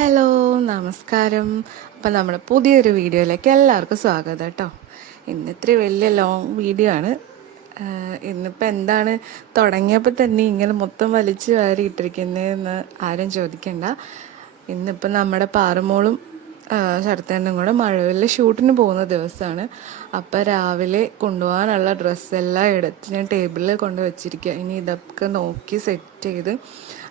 Hello, നമസ്കാരം. അപ്പം നമ്മുടെ പുതിയൊരു വീഡിയോയിലേക്ക് എല്ലാവർക്കും സ്വാഗതം കേട്ടോ. ഇന്നിത്തിരി വലിയ ലോങ് വീഡിയോ ആണ്. ഇന്നിപ്പോൾ എന്താണ് തുടങ്ങിയപ്പോൾ തന്നെ ഇങ്ങനെ മൊത്തം വലിച്ചു വാരി ഇട്ടിരിക്കുന്നതെന്ന് ആരും ചോദിക്കണ്ട. ഇന്നിപ്പോൾ നമ്മുടെ പാറുമോളും ശരത്തേനും കൂടെ മഴവിൽ ഷൂട്ടിന് പോകുന്ന ദിവസമാണ്. അപ്പം രാവിലെ കൊണ്ടുപോകാനുള്ള ഡ്രസ്സെല്ലാം എടുത്ത് ഞാൻ ടേബിളിൽ കൊണ്ട് വെച്ചിരിക്കുക. ഇനി ഇതൊക്കെ നോക്കി സെറ്റ് ചെയ്ത്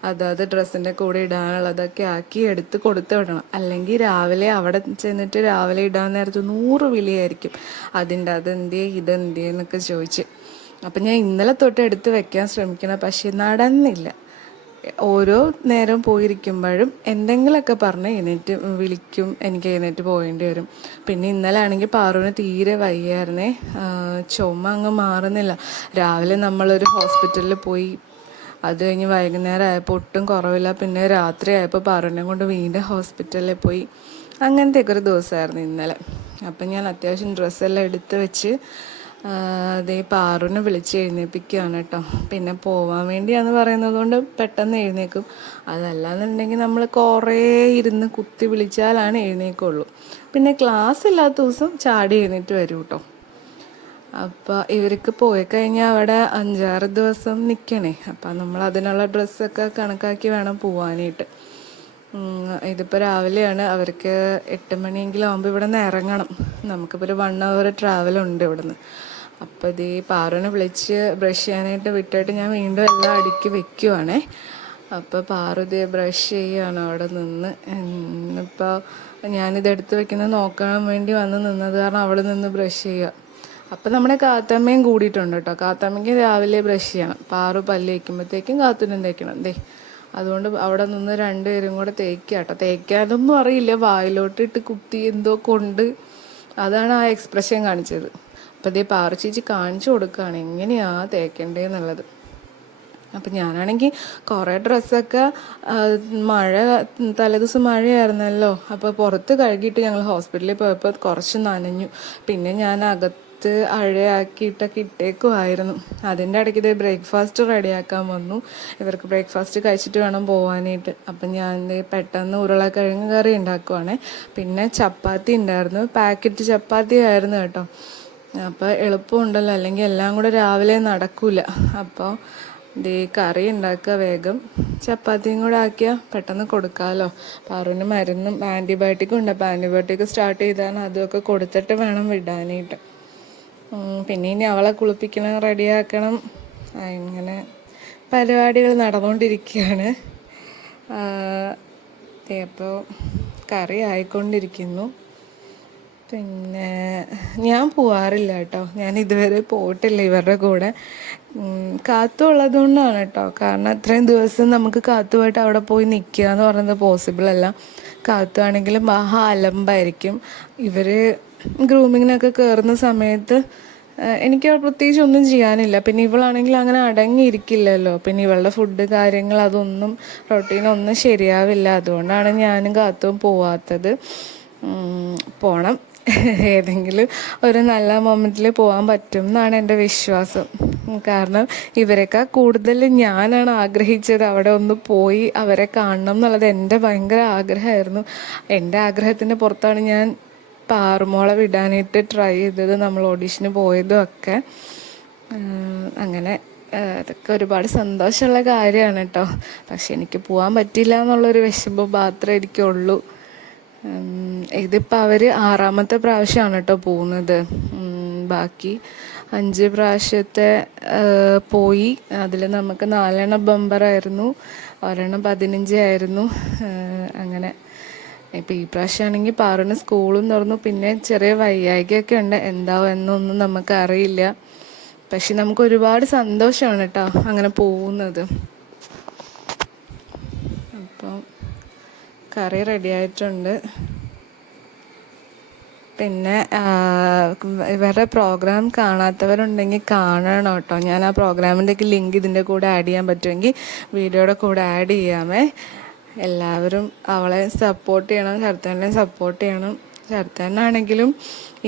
അതായത് ഡ്രസ്സിൻ്റെ കൂടെ ഇടാനുള്ളതൊക്കെ ആക്കി എടുത്ത് കൊടുത്ത് വിടണം. അല്ലെങ്കിൽ രാവിലെ അവിടെ ചെന്നിട്ട് രാവിലെ ഇടാൻ നേരത്ത് 100 വിളിയായിരിക്കും. അതെന്തിയേ ഇതെന്തിയേ എന്നൊക്കെ ചോദിച്ച്. അപ്പം ഞാൻ ഇന്നലെ തൊട്ട് എടുത്ത് വെക്കാൻ ശ്രമിക്കണം, പക്ഷെ നടന്നില്ല. ഓരോ നേരം പോയിരിക്കുമ്പോഴും എന്തെങ്കിലുമൊക്കെ പറഞ്ഞ് എഴുന്നേറ്റ് വിളിക്കും, എനിക്ക് എഴുന്നേറ്റ് പോകേണ്ടി വരും. പിന്നെ ഇന്നലെ ആണെങ്കിൽ പാറുവിന് തീരെ വയ്യായിരുന്നേ, ചുമ അങ്ങ് മാറുന്നില്ല. രാവിലെ നമ്മളൊരു ഹോസ്പിറ്റലിൽ പോയി, അത് കഴിഞ്ഞ് വൈകുന്നേരം ആയപ്പോൾ ഒട്ടും കുറവില്ല. പിന്നെ രാത്രി ആയപ്പോൾ പാറുവിനെ കൊണ്ട് വീണ്ടും ഹോസ്പിറ്റലിൽ പോയി. അങ്ങനത്തെയൊക്കെ ഒരു ദിവസമായിരുന്നു ഇന്നലെ. അപ്പം ഞാൻ അത്യാവശ്യം ഡ്രസ്സെല്ലാം എടുത്ത് വെച്ച് അതേ പാറുവിനെ വിളിച്ച് എഴുന്നേൽപ്പിക്കുകയാണ് കേട്ടോ. പിന്നെ പോവാൻ വേണ്ടിയാണെന്ന് പറയുന്നത് കൊണ്ട് പെട്ടെന്ന് എഴുന്നേൽക്കും. അതല്ലാന്നുണ്ടെങ്കിൽ നമ്മൾ കുറേ ഇരുന്ന് കുത്തി വിളിച്ചാലാണ് എഴുന്നേൽക്കുള്ളൂ. പിന്നെ ക്ലാസ് ഇല്ലാത്ത ദിവസം ചാടി എഴുന്നേറ്റ് വരും കേട്ടോ. അപ്പോൾ ഇവർക്ക് പോയി കഴിഞ്ഞാൽ അവിടെ 5-6 ദിവസം നിൽക്കണേ. അപ്പം നമ്മൾ അതിനുള്ള ഡ്രസ്സൊക്കെ കണക്കാക്കി വേണം പോവാനായിട്ട്. ഇതിപ്പോൾ രാവിലെയാണ്, അവർക്ക് 8 മണിയെങ്കിലും ആകുമ്പോൾ ഇവിടെ നിന്ന് ഇറങ്ങണം. നമുക്കിപ്പോൾ ഒരു 1 hour ട്രാവലുണ്ട് ഇവിടെ നിന്ന്. അപ്പോൾ ഇത് ഈ പാറുവിനെ വിളിച്ച് ബ്രഷ് ചെയ്യാനായിട്ട് വിട്ടിട്ട് ഞാൻ വീണ്ടും എല്ലാം അടുക്കി വെക്കുവാണേ. അപ്പോൾ പാറു ഇത് ബ്രഷ് ചെയ്യുകയാണ് അവിടെ നിന്ന്. ഇപ്പോൾ ഞാനിതെടുത്ത് വെക്കുന്നത് നോക്കാൻ വേണ്ടി വന്ന് നിന്നത് കാരണം അവിടെ നിന്ന് ബ്രഷ് ചെയ്യുക. അപ്പം നമ്മുടെ കാത്തമ്മയും കൂടിയിട്ടുണ്ട് കേട്ടോ. കാത്തമ്മയ്ക്ക് രാവിലെ ബ്രഷ് ചെയ്യണം. പാറു പല്ല് തേക്കുമ്പോഴത്തേക്കും കാത്തുനും തേക്കണം. അതുകൊണ്ട് അവിടെ നിന്ന് 2 പേരും കൂടെ തേക്കുക കേട്ടോ. തേക്കാനൊന്നും അറിയില്ല, വായിലോട്ടിട്ട് കുത്തി എന്തോ കൊണ്ട് അതാണ് ആ എക്സ്പ്രഷൻ കാണിച്ചത്. അപ്പം പാറു ചേച്ചി കാണിച്ചു കൊടുക്കുകയാണ് എങ്ങനെയാണ് തേക്കേണ്ടതെന്നുള്ളത്. അപ്പം ഞാനാണെങ്കിൽ കുറേ ഡ്രസ്സൊക്കെ തലേദിവസം മഴയായിരുന്നല്ലോ, അപ്പോൾ പുറത്ത് കഴുകിയിട്ട് ഞങ്ങൾ ഹോസ്പിറ്റലിൽ പോയപ്പോൾ കുറച്ച് നനഞ്ഞു. പിന്നെ ഞാൻ അകത്ത് അഴയാക്കിയിട്ടൊക്കെ ഇട്ടേക്കുമായിരുന്നു. അതിൻ്റെ ഇടയ്ക്ക് ഇത് ബ്രേക്ക്ഫാസ്റ്റ് റെഡിയാക്കാൻ വന്നു. ഇവർക്ക് ബ്രേക്ക്ഫാസ്റ്റ് കഴിച്ചിട്ട് വേണം പോകാനായിട്ട്. അപ്പം ഞാൻ പെട്ടെന്ന് ഉരുളക്കിഴങ്ങ് കറി ഉണ്ടാക്കുവാണേ. പിന്നെ ചപ്പാത്തി ഉണ്ടായിരുന്നു, പാക്കറ്റ് ചപ്പാത്തി ആയിരുന്നു കേട്ടോ. അപ്പോൾ എളുപ്പമുണ്ടല്ലോ, അല്ലെങ്കിൽ എല്ലാം കൂടെ രാവിലെ നടക്കില്ല. അപ്പോൾ കറി ഉണ്ടാക്കുക, വേഗം ചപ്പാത്തിയും കൂടെ ആക്കിയാൽ പെട്ടെന്ന് കൊടുക്കാമല്ലോ. പാറുവിന് മരുന്നും ആൻറ്റിബയോട്ടിക്കും ഉണ്ട്. അപ്പോൾ ആൻറ്റിബയോട്ടിക് സ്റ്റാർട്ട് ചെയ്താൽ അതൊക്കെ കൊടുത്തിട്ട് വേണം വിടാനായിട്ട്. പിന്നെ ഇനി അവളെ കുളിപ്പിക്കണം, റെഡിയാക്കണം, ഇങ്ങനെ പരിപാടികൾ നടന്നുകൊണ്ടിരിക്കുകയാണ്. അപ്പോൾ കറി ആയിക്കൊണ്ടിരിക്കുന്നു. പിന്നെ ഞാൻ പോവാറില്ല കേട്ടോ, ഞാൻ ഇതുവരെ പോയിട്ടില്ല ഇവരുടെ കൂടെ. കാത്തുള്ളത് കൊണ്ടാണ് കേട്ടോ. കാരണം അത്രയും ദിവസം നമുക്ക് കാത്തുമായിട്ട് അവിടെ പോയി നിൽക്കുക എന്ന് പറയുന്നത് പോസിബിൾ അല്ല. കാത്തുവാണെങ്കിൽ മഹാ അലമ്പായിരിക്കും. ഇവർ ഗ്രൂമിങ്ങിനൊക്കെ കയറുന്ന സമയത്ത് എനിക്ക് പ്രത്യേകിച്ച് ഒന്നും ചെയ്യാനില്ല. പിന്നെ ഇവളാണെങ്കിൽ അങ്ങനെ അടങ്ങിയിരിക്കില്ലല്ലോ. പിന്നെ ഇവളുടെ ഫുഡ് കാര്യങ്ങൾ അതൊന്നും റൊട്ടീനൊന്നും ശരിയാവില്ല. അതുകൊണ്ടാണ് ഞാനും കാത്തും പോവാത്തത്. പോണം, ഏതെങ്കിലും ഒരു നല്ല മൊമെൻറ്റിൽ പോകാൻ പറ്റും എന്നാണ് എൻ്റെ വിശ്വാസം. കാരണം ഇവരെക്കാൾ കൂടുതൽ ഞാനാണ് ആഗ്രഹിച്ചത് അവിടെ ഒന്ന് പോയി അവരെ കാണണം എന്നുള്ളത് എൻ്റെ ഭയങ്കര ആഗ്രഹമായിരുന്നു. എൻ്റെ ആഗ്രഹത്തിൻ്റെ പുറത്താണ് ഞാൻ പാറുമോളെ വിടാനായിട്ട് ട്രൈ ചെയ്തത്, നമ്മൾ ഓഡീഷന് പോയതും ഒക്കെ. അങ്ങനെ അതൊക്കെ ഒരുപാട് സന്തോഷമുള്ള കാര്യമാണ് കേട്ടോ. പക്ഷെ എനിക്ക് പോകാൻ പറ്റില്ല എന്നുള്ളൊരു വിഷമം മാത്രമേ എനിക്കുള്ളൂ. ഇതിപ്പോൾ അവർ 6ാമത്തെ പ്രാവശ്യമാണ് കേട്ടോ പോകുന്നത്. ബാക്കി 5 പ്രാവശ്യത്തെ പോയി. അതിൽ നമുക്ക് 4 ബമ്പറായിരുന്നു, 1 15 ആയിരുന്നു. അങ്ങനെ ഇപ്പോൾ ഈ പ്രാവശ്യമാണെങ്കിൽ പാറുവിന് സ്കൂളും തുറന്നു. പിന്നെ ചെറിയ വയ്യായ്കയൊക്കെ ഉണ്ട്, എന്താവും എന്നൊന്നും നമുക്കറിയില്ല. പക്ഷെ നമുക്ക് ഒരുപാട് സന്തോഷമാണ് കേട്ടോ അങ്ങനെ പോകുന്നത്. അപ്പം കറി റെഡി ആയിട്ടുണ്ട്. പിന്നെ ഇവരുടെ പ്രോഗ്രാം കാണാത്തവരുണ്ടെങ്കിൽ കാണണം കേട്ടോ. ഞാൻ ആ പ്രോഗ്രാമിൻ്റെയൊക്കെ ലിങ്ക് ഇതിൻ്റെ കൂടെ ആഡ് ചെയ്യാൻ പറ്റുമെങ്കിൽ വീഡിയോയുടെ കൂടെ ആഡ് ചെയ്യാമേ. എല്ലാവരും അവളെ സപ്പോർട്ട് ചെയ്യണം, ശരത്തേനെയും സപ്പോർട്ട് ചെയ്യണം. ശരത്തേനാണെങ്കിലും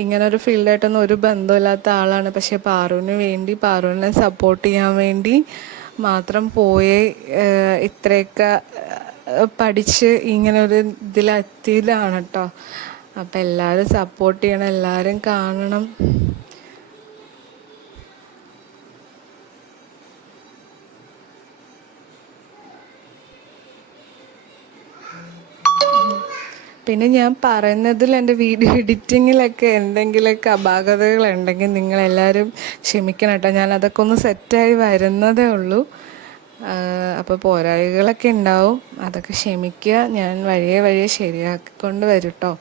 ഇങ്ങനൊരു ഫീൽഡായിട്ടൊന്നും ഒരു ബന്ധമില്ലാത്ത ആളാണ്. പക്ഷേ പാറുവിന് വേണ്ടി, പാറുവിനെ സപ്പോർട്ട് ചെയ്യാൻ വേണ്ടി മാത്രം പോയേ ഇത്രയൊക്കെ പഠിച്ച് ഇങ്ങനെ ഒരു ഇതിലെത്തിയതാണ് കേട്ടോ. അപ്പം എല്ലാവരും സപ്പോർട്ട് ചെയ്യണം, എല്ലാവരും കാണണം. പിന്നെ ഞാൻ പറയുന്നതിൽ എൻ്റെ വീഡിയോ എഡിറ്റിങ്ങിലൊക്കെ എന്തെങ്കിലുമൊക്കെ അപാകതകളുണ്ടെങ്കിൽ നിങ്ങളെല്ലാവരും ക്ഷമിക്കണം കേട്ടോ. ഞാൻ അതൊക്കെ ഒന്ന് സെറ്റായി വരുന്നതേ ഉള്ളൂ. അപ്പോൾ പോരായ്മകളൊക്കെ ഉണ്ടാവും, അതൊക്കെ ക്ഷമിക്കുക. ഞാൻ വഴിയെ ശരിയാക്കിക്കൊണ്ട് വരും കേട്ടോ.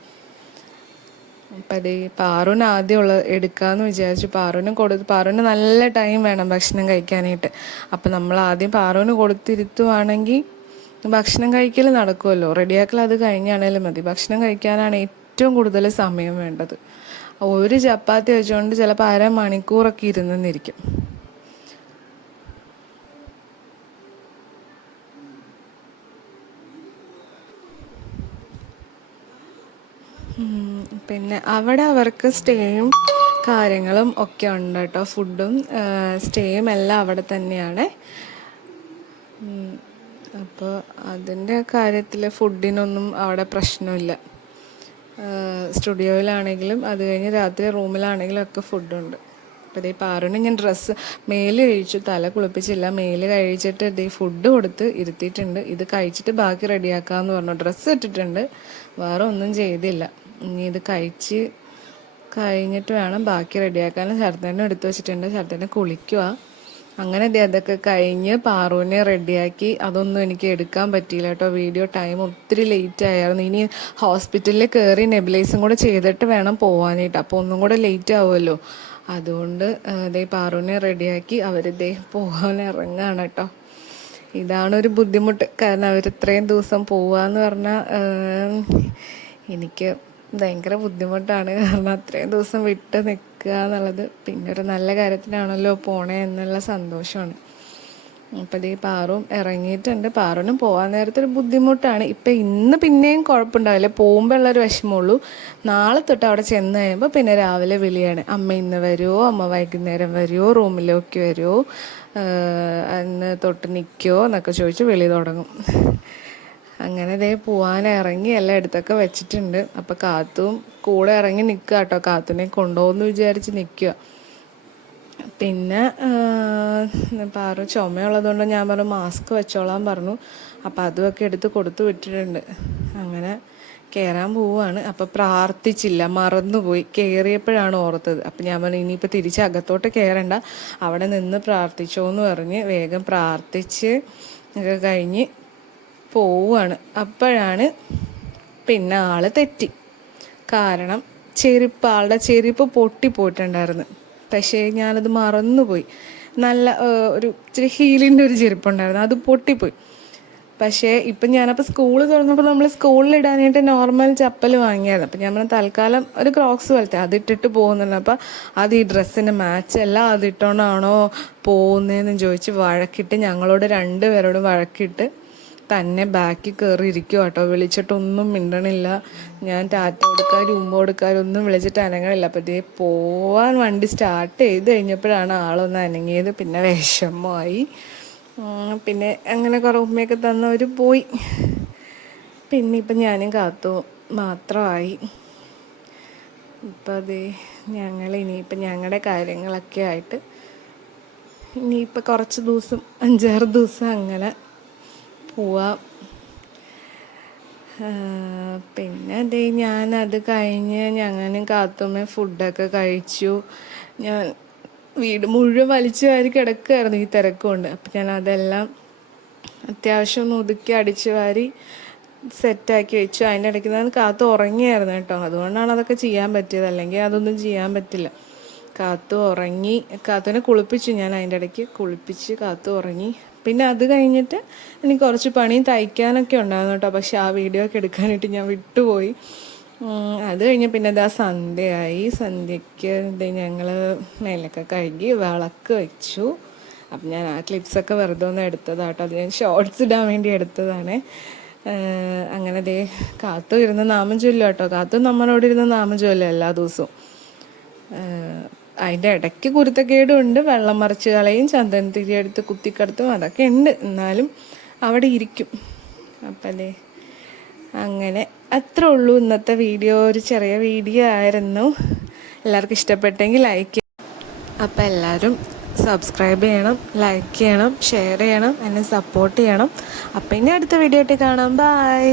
അപ്പം അത് പാറുവിന് ആദ്യം എടുക്കാമെന്ന് വിചാരിച്ചു. പാറുവിന് നല്ല ടൈം വേണം ഭക്ഷണം കഴിക്കാനായിട്ട്. അപ്പം നമ്മൾ ആദ്യം പാറുവിന് കൊടുത്തിരുത്തുവാണെങ്കിൽ ഭക്ഷണം കഴിക്കൽ നടക്കുമല്ലോ. റെഡിയാക്കൽ അത് കഴിഞ്ഞാണേലും മതി. ഭക്ഷണം കഴിക്കാനാണ് ഏറ്റവും കൂടുതൽ സമയം വേണ്ടത്. ഒരു ചപ്പാത്തി വെച്ചുകൊണ്ട് ചിലപ്പോൾ അരമണിക്കൂറൊക്കെ ഇരുന്നിരിക്കും. പിന്നെ അവിടെ അവർക്ക് സ്റ്റേയും കാര്യങ്ങളും ഒക്കെ ഉണ്ട് കേട്ടോ. ഫുഡും സ്റ്റേയും എല്ലാം അവിടെ തന്നെയാണ്. അപ്പോൾ അതിൻ്റെ കാര്യത്തിൽ ഫുഡിനൊന്നും അവിടെ പ്രശ്നമില്ല. സ്റ്റുഡിയോയിലാണെങ്കിലും അത് കഴിഞ്ഞ് രാത്രി റൂമിലാണെങ്കിലും ഒക്കെ ഫുഡുണ്ട്. അപ്പോൾ ഇതേ പാറുവിന് ഞാൻ മേല് കഴിച്ചു, തല കുളിപ്പിച്ചില്ല. മേല് കഴിച്ചിട്ട് ഇതേ ഫുഡ് കൊടുത്ത് ഇരുത്തിയിട്ടുണ്ട്. ഇത് കഴിച്ചിട്ട് ബാക്കി റെഡിയാക്കാമെന്ന് പറഞ്ഞു. ഡ്രസ്സ് ഇട്ടിട്ടുണ്ട്, വേറെ ഒന്നും ചെയ്തില്ല. ഇനി ഇത് കഴിച്ച് കഴിഞ്ഞിട്ട് വേണം ബാക്കി റെഡിയാക്കാൻ. ശരത്തേനെ എടുത്തു വെച്ചിട്ടുണ്ട്, ശരത്തേനെ കുളിക്കുക. അങ്ങനെ അതൊക്കെ കഴിഞ്ഞ് പാറുവിനെ റെഡിയാക്കി. അതൊന്നും എനിക്ക് എടുക്കാൻ പറ്റിയില്ല കേട്ടോ. വീഡിയോ ടൈം ഒത്തിരി ലേറ്റ് ആയിരുന്നു. ഇനി ഹോസ്പിറ്റലിൽ കയറി നെബിലൈസും കൂടെ ചെയ്തിട്ട് വേണം പോകാനായിട്ട്. അപ്പോൾ ഒന്നും കൂടെ ലേറ്റ് ആവുമല്ലോ. അതുകൊണ്ട് പാറുവിനെ റെഡിയാക്കി പോകാൻ ഇറങ്ങുകയാണ് കേട്ടോ. ഇതാണൊരു ബുദ്ധിമുട്ട്. കാരണം അവർ ഇത്രയും ദിവസം പോവാന്ന് പറഞ്ഞാൽ എനിക്ക് ഭയങ്കര ബുദ്ധിമുട്ടാണ്. കാരണം അത്രയും ദിവസം വിട്ട് നിൽക്കുക എന്നുള്ളത്. പിന്നെ ഒരു നല്ല കാര്യത്തിനാണല്ലോ പോണേ എന്നുള്ള സന്തോഷമാണ്. അപ്പം പാറും ഇറങ്ങിയിട്ടുണ്ട്. പാറുവിനും പോകാൻ നേരത്തൊരു ബുദ്ധിമുട്ടാണ്. ഇപ്പം ഇന്ന് പിന്നെയും കുഴപ്പമുണ്ടാവില്ല, പോകുമ്പോൾ ഉള്ളൊരു വിഷമമുള്ളൂ. നാളെ തൊട്ട് അവിടെ ചെന്ന് കഴിയുമ്പോൾ പിന്നെ രാവിലെ വിളിയാണ്, അമ്മ ഇന്ന് വരുമോ, അമ്മ വൈകുന്നേരം വരുമോ, റൂമിലേക്ക് വരുമോ, അന്ന് തൊട്ട് നിൽക്കുമോ എന്നൊക്കെ ചോദിച്ച് വിളി തുടങ്ങും. അങ്ങനെ പോവാൻ ഇറങ്ങി എല്ലാം എടുത്തൊക്കെ വെച്ചിട്ടുണ്ട്. അപ്പം കാത്തും കൂടെ ഇറങ്ങി നിൽക്കുക കേട്ടോ. കാത്തുനെ കൊണ്ടുപോകുമെന്ന് വിചാരിച്ച് നിൽക്കുക. പിന്നെ പാറു ചുമയുള്ളതുകൊണ്ട് ഞാൻ പറഞ്ഞു മാസ്ക് വെച്ചോളാൻ പറഞ്ഞു. അപ്പം അതുമൊക്കെ എടുത്ത് കൊടുത്തു വിട്ടിട്ടുണ്ട്. അങ്ങനെ കയറാൻ പോവുകയാണ്. അപ്പം പ്രാർത്ഥിച്ചില്ല, മറന്നുപോയി. കയറിയപ്പോഴാണ് ഓർത്തത്. അപ്പം ഞാൻ പറഞ്ഞു ഇനിയിപ്പോൾ തിരിച്ച് അകത്തോട്ട് കയറണ്ട, അവിടെ നിന്ന് പ്രാർത്ഥിച്ചോ എന്ന് പറഞ്ഞ് വേഗം പ്രാർത്ഥിച്ച് ഒക്കെ കഴിഞ്ഞ് പോവുകയാണ്. അപ്പോഴാണ് പിന്നെ ആൾ തെറ്റി. കാരണം ആളുടെ ചെരുപ്പ് പൊട്ടിപ്പോയിട്ടുണ്ടായിരുന്നു. പക്ഷേ ഞാനത് മറന്നുപോയി. നല്ല ഒരു ഇച്ചിരി ഹീലിൻ്റെ ഒരു ചെരുപ്പുണ്ടായിരുന്നു, അത് പൊട്ടിപ്പോയി. പക്ഷേ ഇപ്പം ഞാനപ്പോൾ സ്കൂൾ തുറന്നപ്പോൾ നമ്മൾ സ്കൂളിലിടാനായിട്ട് നോർമൽ ചപ്പൽ വാങ്ങിയായിരുന്നു. അപ്പം ഞാൻ തൽക്കാലം ഒരു ക്രോക്സ് പോലത്തെ അതിട്ടിട്ട് പോകുന്നുണ്ട്. അപ്പം അത് ഈ ഡ്രസ്സിന് മാച്ചല്ല, അതിട്ടോണ്ടാണോ പോകുന്നതെന്ന് ചോദിച്ച് വഴക്കിട്ട്, ഞങ്ങളോട് രണ്ടുപേരോടും വഴക്കിട്ട് തന്നെ ബാക്കിൽ കയറി ഇരിക്കുക കേട്ടോ. വിളിച്ചിട്ടൊന്നും മിണ്ടണില്ല. ഞാൻ ടാറ്റ കൊടുക്കാരും ഉമ്മ കൊടുക്കാരും ഒന്നും വിളിച്ചിട്ട് അനങ്ങണില്ല. അപ്പോൾ പോവാൻ വണ്ടി സ്റ്റാർട്ട് ചെയ്ത് കഴിഞ്ഞപ്പോഴാണ് ആളൊന്ന് അനങ്ങിയത്. പിന്നെ വിഷമമായി. പിന്നെ അങ്ങനെ കുറേ ഉമ്മയൊക്കെ തന്നവർ പോയി. പിന്നെ ഇപ്പം ഞാനും കാത്തു മാത്രമായി. ഇപ്പം ഞങ്ങൾ ഇനിയിപ്പം ഞങ്ങളുടെ കാര്യങ്ങളൊക്കെ ആയിട്ട് ഇനിയിപ്പോൾ കുറച്ച് ദിവസം 5-6 ദിവസം അങ്ങനെ പോവാം. പിന്നെ ഞാനത് കഴിഞ്ഞ് ഞങ്ങളും കാത്തുമ്മ ഫുഡൊക്കെ കഴിച്ചു. ഞാൻ വീട് മുഴുവൻ വലിച്ചു വാരി കിടക്കുകയായിരുന്നു ഈ തിരക്കുകൊണ്ട്. അപ്പം ഞാൻ അതെല്ലാം അത്യാവശ്യം ഒന്ന് ഒതുക്കി അടിച്ചു വാരി സെറ്റാക്കി വെച്ചു. അതിൻ്റെ ഇടയ്ക്ക് ഞാൻ കാത്തു ഉറങ്ങിയായിരുന്നു കേട്ടോ. അതുകൊണ്ടാണ് അതൊക്കെ ചെയ്യാൻ പറ്റിയത്, അല്ലെങ്കിൽ അതൊന്നും ചെയ്യാൻ പറ്റില്ല. കാത്തു ഉറങ്ങി. കാത്തുവിനെ കുളിപ്പിച്ചു ഞാൻ. അതിൻ്റെ ഇടയ്ക്ക് കുളിപ്പിച്ച് കാത്തു ഉറങ്ങി. പിന്നെ അത് കഴിഞ്ഞിട്ട് എനിക്ക് കുറച്ച് പണിയും തയ്ക്കാനൊക്കെ ഉണ്ടായിരുന്നു കേട്ടോ. പക്ഷെ ആ വീഡിയോ ഒക്കെ എടുക്കാനായിട്ട് ഞാൻ വിട്ടുപോയി. അത് കഴിഞ്ഞ് പിന്നെ സന്ധ്യയായി. സന്ധ്യയ്ക്ക് ഞങ്ങൾ മേലൊക്കെ കഴുകി വിളക്ക് വെച്ചു. അപ്പം ഞാൻ ആ ക്ലിപ്സൊക്കെ വെറുതെ ഒന്ന് എടുത്തതാട്ടോ. അത് ഞാൻ ഷോർട്സ് ഇടാൻ വേണ്ടി എടുത്തതാണ്. അങ്ങനെ കാത്തു ഇരുന്ന് നാമം ചൊല്ലും കേട്ടോ. കാത്തു നമ്മളോട് ഇരുന്ന് നാമം ചൊല്ലും എല്ലാ ദിവസവും. അതിൻ്റെ ഇടയ്ക്ക് കുരുത്തക്കേടും ഉണ്ട്, വെള്ളം മറിച്ച് കളയും, ചന്ദനത്തിരി എടുത്ത് കുത്തിക്കടത്തും, അതൊക്കെ ഉണ്ട്. എന്നാലും അവിടെ ഇരിക്കും. അപ്പം അല്ലേ അങ്ങനെ അത്രേ ഉള്ളൂ ഇന്നത്തെ വീഡിയോ. ഒരു ചെറിയ വീഡിയോ ആയിരുന്നു. എല്ലാവർക്കും ഇഷ്ടപ്പെട്ടെങ്കിൽ ലൈക്ക് ചെയ്യണം. അപ്പം എല്ലാവരും സബ്സ്ക്രൈബ് ചെയ്യണം, ലൈക്ക് ചെയ്യണം, ഷെയർ ചെയ്യണം, എന്നെ സപ്പോർട്ട് ചെയ്യണം. അപ്പം ഇനി അടുത്ത വീഡിയോ ആയിട്ട് കാണാം. ബൈ.